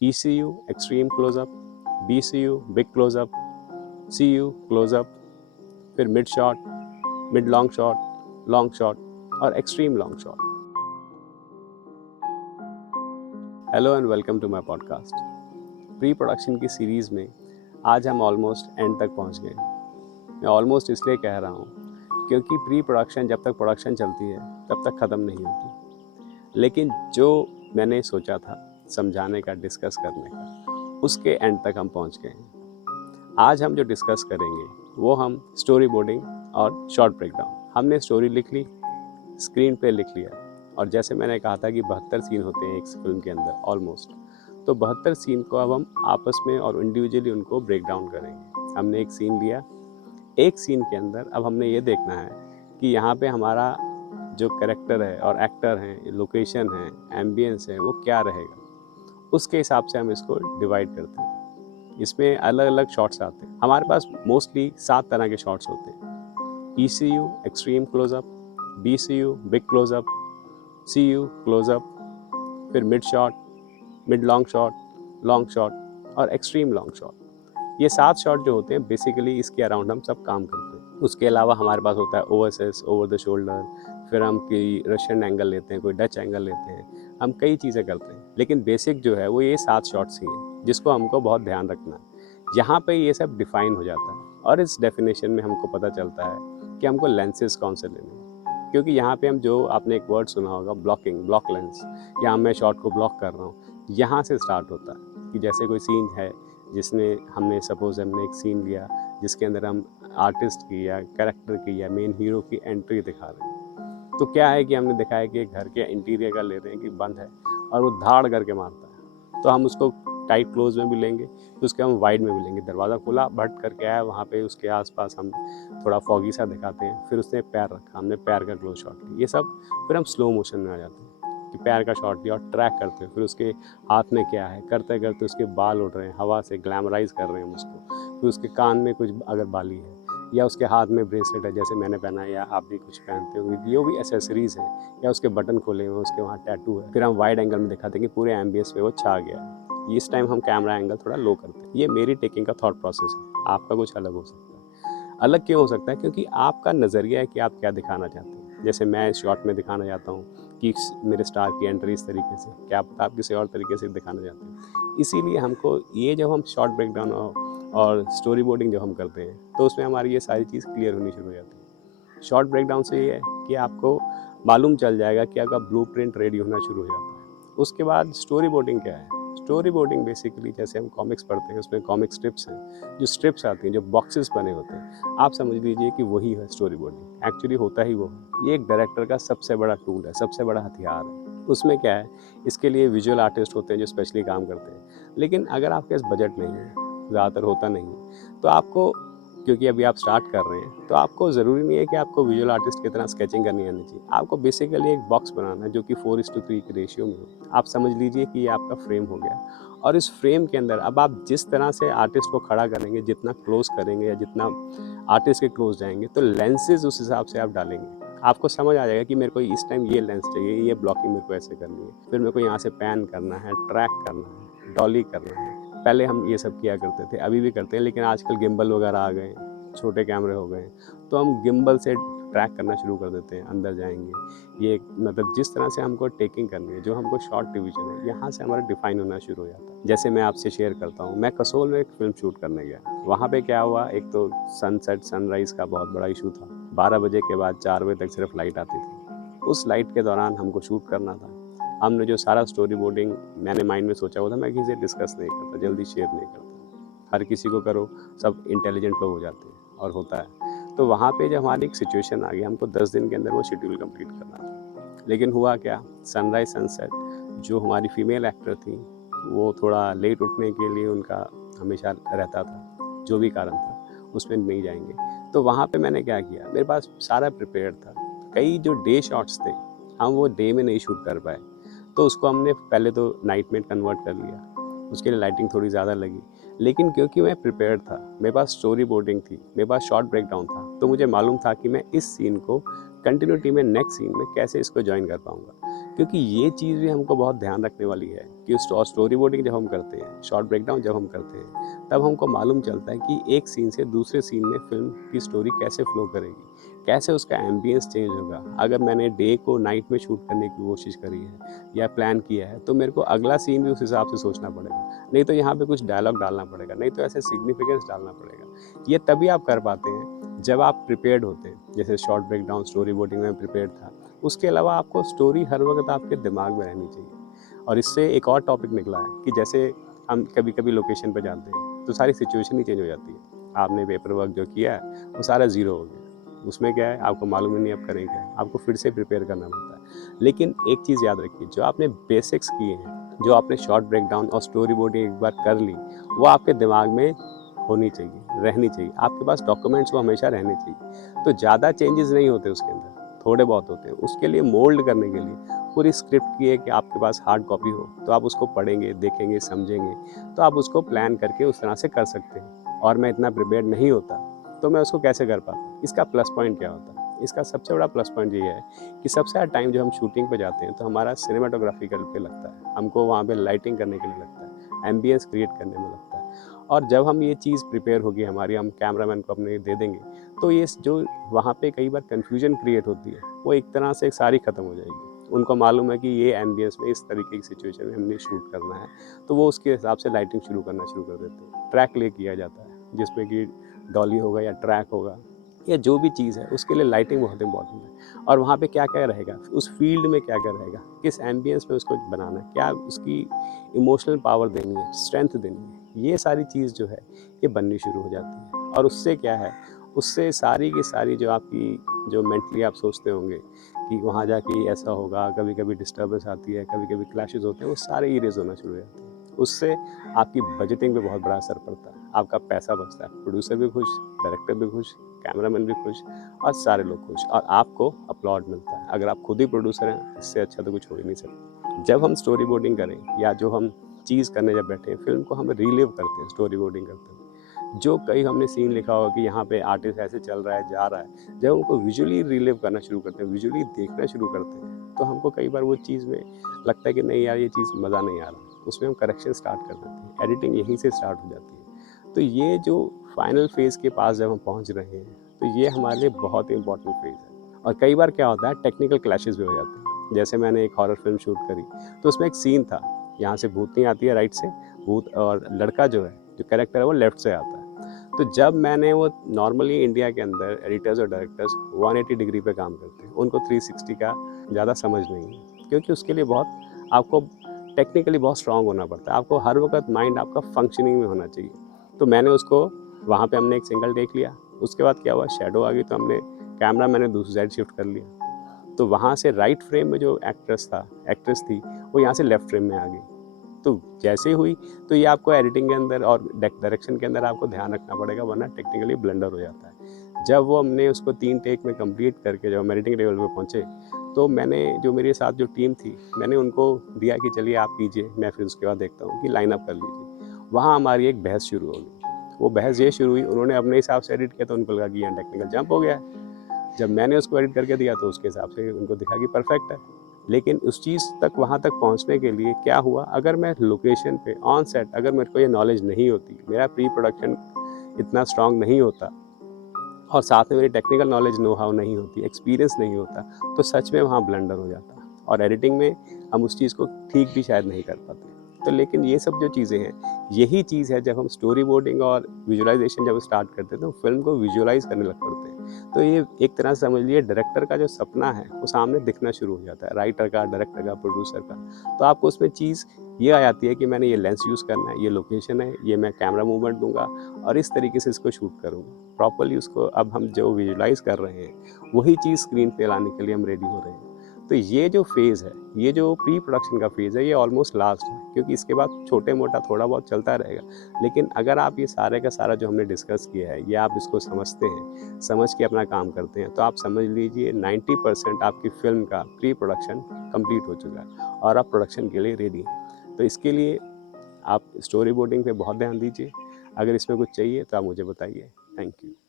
ECU extreme close up, BCU big close up, CU close up, फिर mid shot, mid long shot और extreme long shot. Hello and welcome to my podcast. Pre production की series में आज हम almost and तक पहुंच गए। मैं ऑलमोस्ट इसलिए कह रहा हूं क्योंकि प्री प्रोडक्शन जब तक प्रोडक्शन चलती है तब तक ख़त्म नहीं होती, लेकिन जो मैंने सोचा था समझाने का, डिस्कस करने का, उसके एंड तक हम पहुंच गए हैं। आज हम जो डिस्कस करेंगे वो हम स्टोरी बोर्डिंग और शॉर्ट ब्रेकडाउन। हमने स्टोरी लिख ली, स्क्रीन पे लिख लिया, और जैसे मैंने कहा था कि 72 सीन होते हैं एक फिल्म के अंदर ऑलमोस्ट, तो 72 सीन को अब हम आपस में और इंडिविजुअली उनको ब्रेक डाउन करेंगे। हमने एक सीन लिया, एक सीन के अंदर अब हमने ये देखना है कि यहाँ पे हमारा जो कैरेक्टर है और एक्टर हैं, लोकेशन है, एम्बियंस है, वो क्या रहेगा, उसके हिसाब से हम इसको डिवाइड करते हैं। इसमें अलग अलग शॉट्स आते हैं। हमारे पास मोस्टली 7 तरह के शॉट्स होते हैं। ECU extreme close up, BCU big close up, CU close up, फिर mid shot, mid long shot और एक्सट्रीम लॉन्ग शॉट। ये 7 शॉट जो होते हैं बेसिकली इसके अराउंड हम सब काम करते हैं। उसके अलावा हमारे पास होता है OSS, ओवर द शोल्डर, फिर हम कोई रशियन एंगल लेते हैं, कोई डच एंगल लेते हैं, हम कई चीज़ें करते हैं, लेकिन बेसिक जो है वो ये 7 शॉट्स ही हैं जिसको हमको बहुत ध्यान रखना है। यहाँ पे ये सब डिफाइन हो जाता है और इस डेफिनेशन में हमको पता चलता है कि हमको लेंसेज कौन से लेने हैं। क्योंकि यहाँ पे हम जो आपने एक वर्ड सुना होगा ब्लॉक लेंस, या मैं शॉट को ब्लॉक कर रहा हूँ, यहाँ से स्टार्ट होता है कि जैसे कोई सीन है जिसमें हमने एक सीन लिया जिसके अंदर हम आर्टिस्ट की या कैरेक्टर की या मेन हीरो की एंट्री दिखा रहे हैं। तो क्या है कि हमने दिखाया कि एक घर के इंटीरियर का ले रहे हैं कि बंद है और वो धाड़ करके मारता है, तो हम उसको टाइट क्लोज में भी लेंगे, तो उसके हम वाइड में भी लेंगे। दरवाज़ा खुला, भट करके आया, वहाँ पे उसके आसपास हम थोड़ा फॉगी सा दिखाते हैं, फिर उसने पैर रखा, हमने पैर का क्लोज शॉट लिया। ये सब फिर हम स्लो मोशन में आ जाते हैं कि पैर का शॉट लिया और ट्रैक करते हैं, फिर उसके हाथ में क्या है, करते करते उसके बाल उड़ रहे हैं, हवा से ग्लैमराइज कर रहे हैं हम उसको, फिर उसके कान में कुछ अगर बाली है या उसके हाथ में ब्रेसलेट है जैसे मैंने पहना है या आप भी कुछ पहनते होंगे, जो भी एसेसरीज़ हैं, या उसके बटन खोले हुए हैं, उसके वहाँ टैटू है, फिर हम वाइड एंगल में दिखाते हैं कि पूरे एम्बियंस पे वो छा गया है। इस टाइम हम कैमरा एंगल थोड़ा लो करते हैं। ये मेरी टेकिंग का थॉट प्रोसेस है, आपका कुछ अलग हो सकता है। अलग क्यों हो सकता है? क्योंकि आपका नज़रिया है कि आप क्या दिखाना चाहते हैं। जैसे मैं इस शॉट में दिखाना चाहता हूँ कि मेरे स्टार की एंट्री इस तरीके से, क्या पता आप किसी और तरीके से दिखाना चाहते हैं। इसीलिए हमको ये जब हम शॉर्ट ब्रेकडाउन और स्टोरी बोर्डिंग जब हम करते हैं तो उसमें हमारी ये सारी चीज़ क्लियर होनी शुरू हो जाती है। शॉर्ट ब्रेकडाउन से ये है कि आपको मालूम चल जाएगा कि आपका ब्लूप्रिंट रेडी होना शुरू हो जाता है। उसके बाद स्टोरी बोर्डिंग क्या है? स्टोरी बोर्डिंग बेसिकली जैसे हम कॉमिक्स पढ़ते हैं, उसमें कॉमिक स्ट्रिप्स हैं, जो स्ट्रिप्स आती हैं, जो बॉक्सेस बने होते हैं, आप समझ लीजिए कि वही है स्टोरी बोर्डिंग। एक्चुअली होता ही वो है। ये एक डायरेक्टर का सबसे बड़ा टूल है, सबसे बड़ा हथियार है। उसमें क्या है, इसके लिए विजुअल आर्टिस्ट होते हैं जो स्पेशली काम करते हैं, लेकिन अगर आपके पास बजट नहीं है, ज़्यादातर होता नहीं है, तो आपको, क्योंकि अभी आप स्टार्ट कर रहे हैं, तो आपको ज़रूरी नहीं है कि आपको विजुअल आर्टिस्ट की तरह स्केचिंग करनी आनी चाहिए। आपको बेसिकली एक बॉक्स बनाना है जो कि 4:3 के रेशियो में हो। आप समझ लीजिए कि ये आपका फ्रेम हो गया, और इस फ्रेम के अंदर अब आप जिस तरह से आर्टिस्ट को खड़ा करेंगे, जितना क्लोज करेंगे या जितना आर्टिस्ट के क्लोज जाएंगे, तो लेंसेज उस हिसाब से आप डालेंगे। आपको समझ आ जाएगा कि मेरे को इस टाइम ये लेंस चाहिए, ये ब्लॉकिंग मेरे को ऐसे करनी है, फिर मेरे को यहाँ से पैन करना है, ट्रैक करना है, डॉली करना है। पहले हम ये सब किया करते थे, अभी भी करते हैं, लेकिन आजकल गिम्बल वगैरह आ गए, छोटे कैमरे हो गए, तो हम गिम्बल से ट्रैक करना शुरू कर देते हैं, अंदर जाएंगे। ये मतलब जिस तरह से हमको टेकिंग करनी है, जो हमको शॉर्ट डिवीजन है, यहाँ से हमारा डिफाइन होना शुरू हो जाता है। जैसे मैं आपसे शेयर करता हूँ, मैं कसोल में एक फिल्म शूट करने गया। वहाँ पे क्या हुआ, एक तो सनसेट सनराइज़ का बहुत बड़ा इशू था। 12 बजे के बाद 4 बजे तक सिर्फ लाइट आती थी। उस लाइट के दौरान हमको शूट करना था। हमने जो सारा स्टोरी बोर्डिंग मैंने माइंड में सोचा हुआ था, मैं किसी से डिस्कस नहीं करता, जल्दी शेयर नहीं करता। हर किसी को करो, सब इंटेलिजेंट लोग हो जाते हैं, और होता है। तो वहाँ पे जब हमारी एक सिचुएशन आ गई, हमको 10 दिन के अंदर वो शेड्यूल कंप्लीट करना था। लेकिन हुआ क्या, सनराइज सनसेट, जो हमारी फीमेल एक्टर थी, वो थोड़ा लेट उठने के लिए उनका हमेशा रहता था, जो भी कारण था उसमें नहीं जाएंगे। तो वहाँ पे मैंने क्या किया, मेरे पास सारा प्रिपेयर्ड था। कई जो डे शॉट्स थे, हम वो डे में नहीं शूट कर पाए, तो उसको हमने पहले तो नाइट में कन्वर्ट कर लिया। उसके लिए लाइटिंग थोड़ी ज़्यादा लगी, लेकिन क्योंकि मैं प्रिपेयर्ड था, मेरे पास स्टोरी बोर्डिंग थी, मेरे पास शॉर्ट ब्रेकडाउन था, तो मुझे मालूम था कि मैं इस सीन को कंटिन्यूटी में नेक्स्ट सीन में कैसे इसको ज्वाइन कर पाऊंगा, क्योंकि ये चीज़ भी हमको बहुत ध्यान रखने वाली है कि स्टोरी बोर्डिंग जब हम करते हैं, शॉर्ट ब्रेकडाउन जब हम करते हैं, तब हमको मालूम चलता है कि एक सीन से दूसरे सीन में फिल्म की स्टोरी कैसे फ्लो करेगी, कैसे उसका एम्बियंस चेंज होगा। अगर मैंने डे को नाइट में शूट करने की कोशिश करी है या प्लान किया है, तो मेरे को अगला सीन भी उस हिसाब से सोचना पड़ेगा, नहीं तो यहाँ पे कुछ डायलॉग डालना पड़ेगा, नहीं तो ऐसे सिग्निफिकेंस डालना पड़ेगा। ये तभी आप कर पाते हैं जब आप प्रिपेयर्ड होते हैं। जैसे शॉर्ट ब्रेकडाउन स्टोरी बोर्डिंग में प्रिपेयर्ड था, उसके अलावा आपको स्टोरी हर वक्त आपके दिमाग में रहनी चाहिए। और इससे एक और टॉपिक निकला है कि जैसे हम कभी कभी लोकेशन पर जाते हैं तो सारी सिचुएशन ही चेंज हो जाती है। आपने पेपर वर्क जो किया है वो सारा ज़ीरो हो गया, उसमें क्या है आपको मालूम ही नहीं आप करेंगे क्या, आपको फिर से प्रिपेयर करना पड़ता है। लेकिन एक चीज़ याद रखिए, जो आपने बेसिक्स किए हैं, जो आपने शॉर्ट ब्रेकडाउन और स्टोरी बोर्डिंग एक बार कर ली, वो आपके दिमाग में होनी चाहिए, रहनी चाहिए। आपके पास डॉक्यूमेंट्स वो हमेशा रहने चाहिए। तो ज़्यादा चेंजेस नहीं होते उसके अंदर, थोड़े बहुत होते हैं। उसके लिए मोल्ड करने के लिए पूरी स्क्रिप्ट की है कि आपके पास हार्ड कॉपी हो, तो आप उसको पढ़ेंगे, देखेंगे, समझेंगे, तो आप उसको प्लान करके उस तरह से कर सकते हैं। और मैं इतना प्रिपेयर्ड नहीं होता तो मैं उसको कैसे कर पाता। इसका प्लस पॉइंट क्या होता है? इसका सबसे बड़ा प्लस पॉइंट ये है कि सबसे ज़्यादा टाइम जब हम शूटिंग पे जाते हैं तो हमारा सिनेमाटोग्राफिकल पे लगता है, हमको वहाँ पे लाइटिंग करने के लिए लगता है, एम्बियंस क्रिएट करने में लगता है। और जब हम ये चीज़ प्रिपेयर होगी हमारी, हम कैमरामैन को अपने दे देंगे, तो ये जो वहाँ पे कई बार कन्फ्यूजन क्रिएट होती है, वो एक तरह से सारी ख़त्म हो जाएगी। उनको मालूम है कि ये एम्बियंस में इस तरीके की सिचुएशन में हमने शूट करना है, तो वो उसके हिसाब से लाइटिंग शुरू करना शुरू कर देते हैं। ट्रैक ले किया जाता है जिसमें कि डॉली होगा या ट्रैक होगा या जो भी चीज़ है, उसके लिए लाइटिंग बहुत इंपॉर्टेंट है। और वहाँ पे क्या क्या रहेगा, उस फील्ड में क्या क्या रहेगा, किस एम्बियंस में उसको बनाना है, क्या उसकी इमोशनल पावर देनी है, स्ट्रेंथ देनी है, ये सारी चीज़ जो है ये बननी शुरू हो जाती है। और उससे क्या है, उससे सारी की सारी जो आपकी जो मेंटली आप सोचते होंगे कि वहाँ जाके ऐसा होगा, कभी कभी डिस्टर्बेंस आती है, कभी कभी क्लैशेस होते हैं, वो सारे इरेज होना शुरू हो जाते हैं। उससे आपकी बजटिंग पे बहुत बड़ा असर पड़ता है, आपका पैसा बचता है, प्रोड्यूसर भी खुश, डायरेक्टर भी खुश, कैमरामैन भी खुश, और सारे लोग खुश, और आपको अपलॉड मिलता है। अगर आप खुद ही प्रोड्यूसर हैं, इससे अच्छा तो कुछ हो ही नहीं सकता। जब हम स्टोरी बोर्डिंग करें या जो हम चीज़ करने जब बैठे हैं, फिल्म को हम रिलीव करते हैं स्टोरी बोर्डिंग करते हैं। जो कई हमने सीन लिखा होगा कि यहाँ पे आर्टिस्ट ऐसे चल रहा है, जा रहा है, जब उनको विजुअली रिलीव करना शुरू करते हैं, विजुअली देखना शुरू करते हैं, तो हमको कई बार वो चीज़ में लगता है कि नहीं यार, ये चीज़ मज़ा नहीं आ रहा। उसमें हम करेक्शन स्टार्ट कर देते हैं, एडिटिंग यहीं से स्टार्ट हो जाती है। तो ये जो फाइनल फेज़ के पास जब हम पहुँच रहे हैं, तो ये हमारे लिए बहुत ही इंपॉर्टेंट फेज़ है। और कई बार क्या होता है, टेक्निकल क्लैशेस भी हो जाते हैं। जैसे मैंने एक हॉरर फिल्म शूट करी, तो उसमें एक सीन था, यहाँ से भूतनी आती है राइट से, भूत, और लड़का जो है, जो कैरेक्टर है, वो लेफ्ट से आता है। तो जब मैंने वो, नॉर्मली इंडिया के अंदर एडिटर्स और डायरेक्टर्स 180 डिग्री पे काम करते हैं, उनको 360 का ज़्यादा समझ नहीं है, क्योंकि उसके लिए बहुत आपको टेक्निकली बहुत स्ट्रांग होना पड़ता है, आपको हर वक्त माइंड आपका फंक्शनिंग में होना चाहिए। तो मैंने उसको वहाँ पे हमने एक सिंगल टेक लिया। उसके बाद क्या हुआ, शेडो आ गई, तो हमने कैमरा मैंने दूसरी साइड शिफ्ट कर लिया, तो वहाँ से राइट फ्रेम में जो एक्ट्रेस थी, वो यहाँ से लेफ्ट फ्रेम में आ गई। तो जैसे हुई, तो ये आपको एडिटिंग के अंदर और डायरेक्शन के अंदर आपको ध्यान रखना पड़ेगा, वरना टेक्निकली ब्लंडर हो जाता है। जब वो हमने उसको 3 टेक में कंप्लीट करके जब हम एडिटिंग लेवल पे पहुँचे, तो मैंने जो मेरे साथ जो टीम थी, मैंने उनको दिया कि चलिए आप कीजिए, मैं फिर उसके बाद देखता हूँ कि लाइन अप कर लीजिए। वहाँ हमारी एक बहस शुरू हो गई। वो बहस ये शुरू हुई, उन्होंने अपने हिसाब से एडिट किया तो उनको लगा कि यहाँ टेक्निकल जंप हो गया है। जब मैंने उसको एडिट करके दिया तो उसके हिसाब से उनको दिखा कि परफेक्ट है। लेकिन उस चीज़ तक, वहाँ तक पहुँचने के लिए क्या हुआ, अगर मैं लोकेशन पे ऑन सेट, अगर मेरे को ये नॉलेज नहीं होती, मेरा प्री प्रोडक्शन इतना स्ट्रांग नहीं होता, और साथ में मेरी टेक्निकल नॉलेज, नो हाउ नहीं होती, एक्सपीरियंस नहीं होता, तो सच में वहाँ ब्लंडर हो जाता, और एडिटिंग में हम उस चीज़ को ठीक भी शायद नहीं कर पाते। तो लेकिन ये सब जो चीज़ें हैं, यही चीज़ है, जब हम स्टोरी बोर्डिंग और विजुअलाइजेशन जब स्टार्ट करते हैं, तो फिल्म को विजुअलाइज करने लग पड़ते हैं। तो ये एक तरह से समझ लिए, डायरेक्टर का जो सपना है वो सामने दिखना शुरू हो जाता है, राइटर का, डायरेक्टर का, प्रोड्यूसर का। तो आपको उसमें चीज़ ये आ जाती है कि मैंने ये लेंस यूज़ करना है, ये लोकेशन है, ये मैं कैमरा मूवमेंट दूंगा, और इस तरीके से इसको शूट करूँगा प्रॉपरली। उसको अब हम जो विजुलाइज कर रहे हैं, वही चीज़ स्क्रीन पे लाने के लिए हम रेडी हो रहे हैं। तो ये जो फेज़ है, ये जो प्री प्रोडक्शन का फेज़ है, ये ऑलमोस्ट लास्ट है, क्योंकि इसके बाद छोटे मोटा थोड़ा बहुत चलता रहेगा। लेकिन अगर आप ये सारे का सारा जो हमने डिस्कस किया है, ये आप इसको समझते हैं, समझ के अपना काम करते हैं, तो आप समझ लीजिए 90% आपकी फिल्म का प्री प्रोडक्शन कंप्लीट हो चुका है, और आप प्रोडक्शन के लिए रेडी हैं। तो इसके लिए आप स्टोरी बोर्डिंग पे बहुत ध्यान दीजिए। अगर इसमें कुछ चाहिए तो आप मुझे बताइए। Thank you.